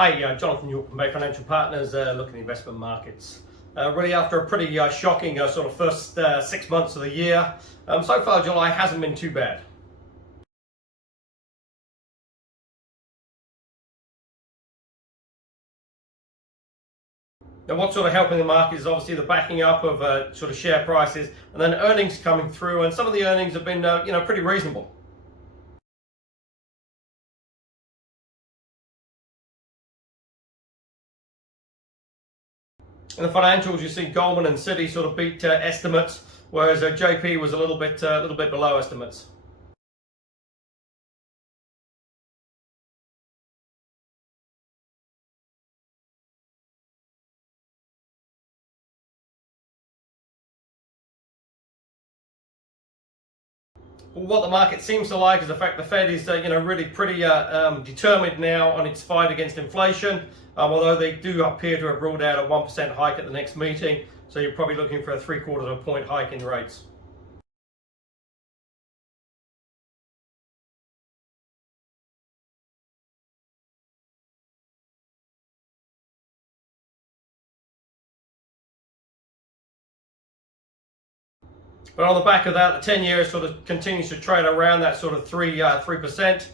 Hey, Jonathan York from Bay Financial Partners, looking at investment markets. Really after a pretty shocking sort of first 6 months of the year, so far July hasn't been too bad. Now what's sort of helping the market is obviously the backing up of sort of share prices and then earnings coming through, and some of the earnings have been pretty reasonable. In the financials, you see Goldman and Citi sort of beat estimates, whereas JP was a little bit below estimates. Well, what the market seems to like is the fact the Fed is, really pretty determined now on its fight against inflation. Although they do appear to have ruled out a 1% hike at the next meeting, so you're probably looking for a 3/4 of a point hike in rates. But on the back of that, the 10-year sort of continues to trade around that sort of 3%.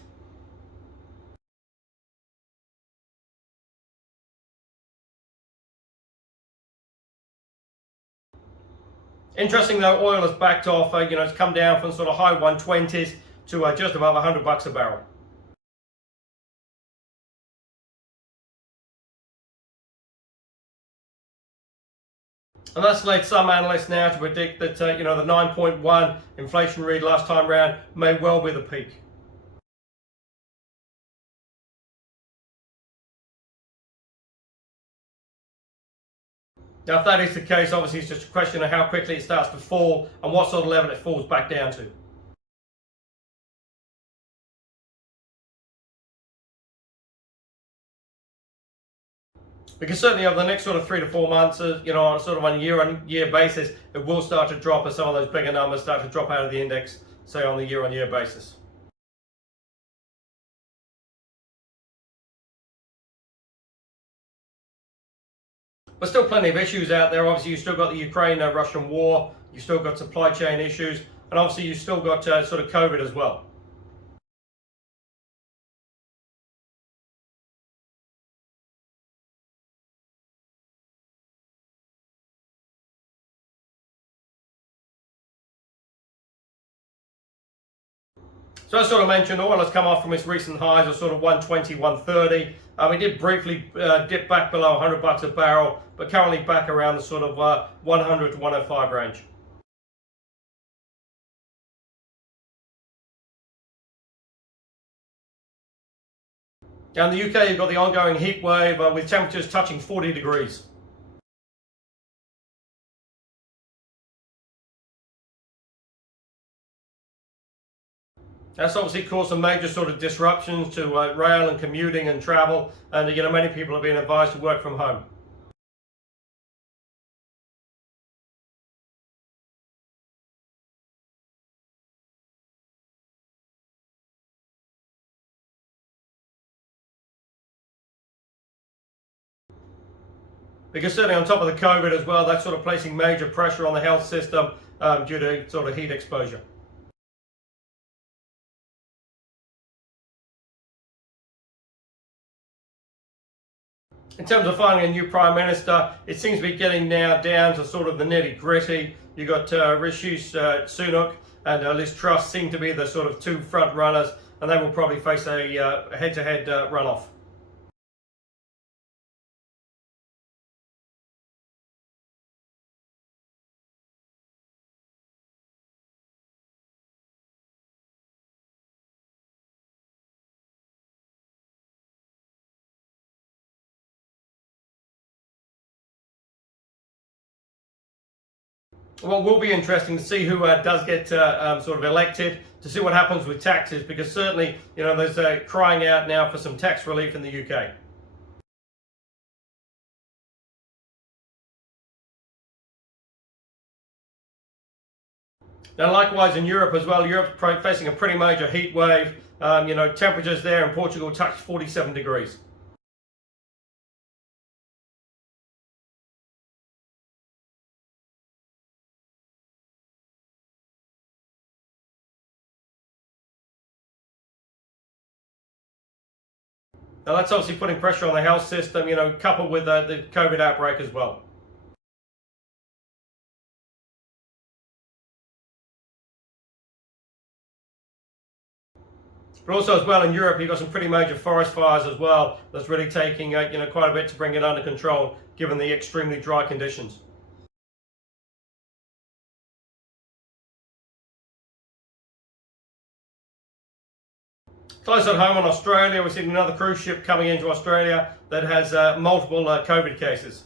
Interesting though, oil has backed off. It's come down from sort of high 120s to just above $100 a barrel. And that's led some analysts now to predict that the 9.1 inflation read last time round may well be the peak. Now, if that is the case, obviously it's just a question of how quickly it starts to fall and what sort of level it falls back down to. Because certainly over the next sort of 3 to 4 months, on sort of on a year-on-year basis, it will start to drop as some of those bigger numbers start to drop out of the index, say on the year-on-year basis. But still plenty of issues out there. Obviously, you've still got the Ukraine-Russian war, you've still got supply chain issues, and obviously you've still got sort of COVID as well. So as sort of mentioned, oil has come off from its recent highs of sort of 120, 130. We did briefly dip back below $100 a barrel, but currently back around the sort of 100 to 105 range. Down in the UK, you've got the ongoing heat wave with temperatures touching 40 degrees. That's obviously caused some major sort of disruptions to rail and commuting and travel, and many people have been advised to work from home. Because certainly on top of the COVID as well, that's sort of placing major pressure on the health system due to sort of heat exposure. In terms of finding a new Prime Minister, it seems to be getting now down to sort of the nitty gritty. You've got Rishi Sunak and Liz Truss seem to be the sort of two front runners, and they will probably face a head-to-head runoff. Well, it will be interesting to see who does get sort of elected, to see what happens with taxes, because certainly, there's crying out now for some tax relief in the UK. Now, likewise in Europe as well, Europe's facing a pretty major heat wave. Temperatures there in Portugal touched 47 degrees. Now that's obviously putting pressure on the health system, coupled with the COVID outbreak as well. But also as well in Europe, you've got some pretty major forest fires as well. That's really taking quite a bit to bring it under control, given the extremely dry conditions. Close at home in Australia, we're seeing another cruise ship coming into Australia that has multiple COVID cases.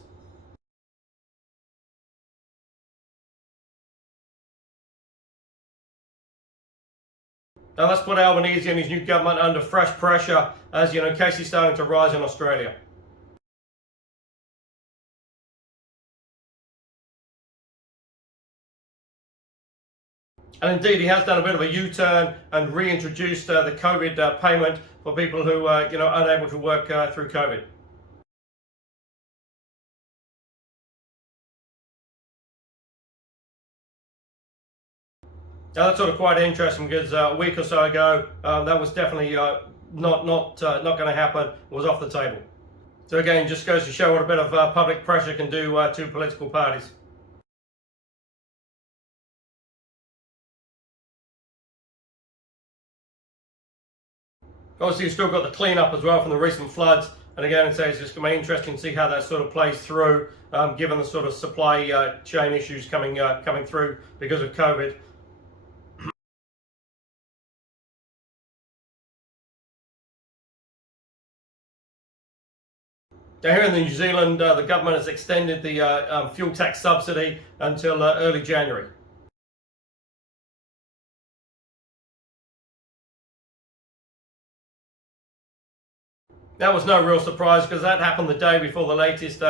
Now that's put Albanese and his new government under fresh pressure as cases starting to rise in Australia. And indeed, he has done a bit of a U-turn and reintroduced the COVID payment for people who are unable to work through COVID. Now that's sort of quite interesting because a week or so ago, that was definitely not going to happen. It was off the table. So again, just goes to show what a bit of public pressure can do to political parties. Obviously, you've still got the cleanup as well from the recent floods. And again, it's just going to be interesting to see how that sort of plays through, given the sort of supply chain issues coming through because of COVID. Now here in New Zealand, the government has extended the fuel tax subsidy until early January. That was no real surprise because that happened the day before the latest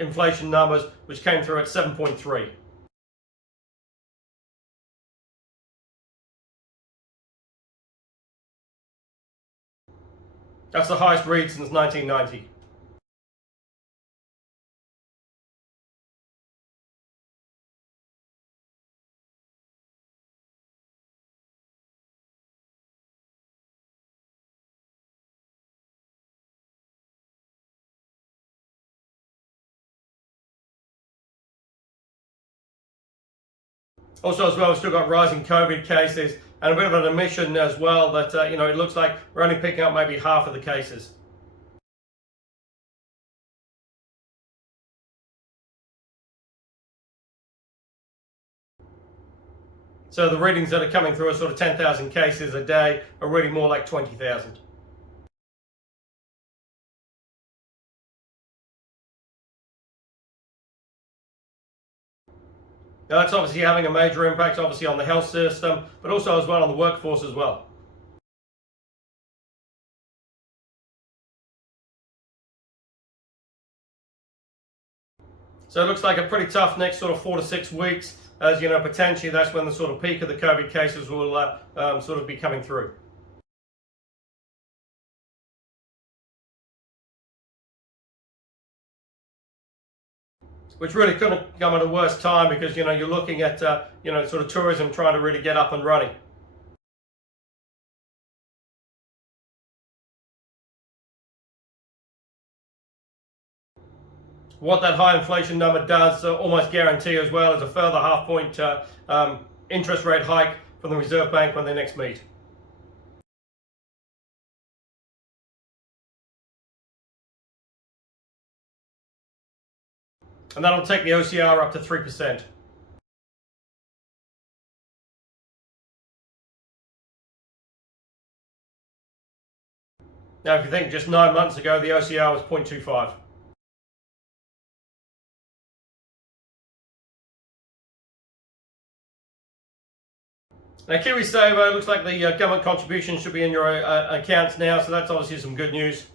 inflation numbers, which came through at 7.3. That's the highest read since 1990. Also, as well, we've still got rising COVID cases and a bit of an admission as well that it looks like we're only picking up maybe half of the cases. So the readings that are coming through are sort of 10,000 cases a day are really more like 20,000. Now that's obviously having a major impact obviously on the health system, but also as well on the workforce as well. So it looks like a pretty tough next sort of 4 to 6 weeks, as potentially that's when the sort of peak of the COVID cases will sort of be coming through. Which really couldn't come at a worse time because you're looking at sort of tourism trying to really get up and running. What that high inflation number does almost guarantee as well is a further half-point interest rate hike from the Reserve Bank when they next meet. And that'll take the OCR up to 3%. Now, if you think just 9 months ago, the OCR was 0.25. Now, KiwiSaver, looks like the government contribution should be in your accounts now, so that's obviously some good news.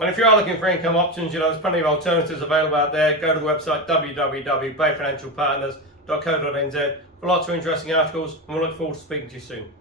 And if you are looking for income options, there's plenty of alternatives available out there. Go to the website www.bayfinancialpartners.co.nz for lots of interesting articles, and we'll look forward to speaking to you soon.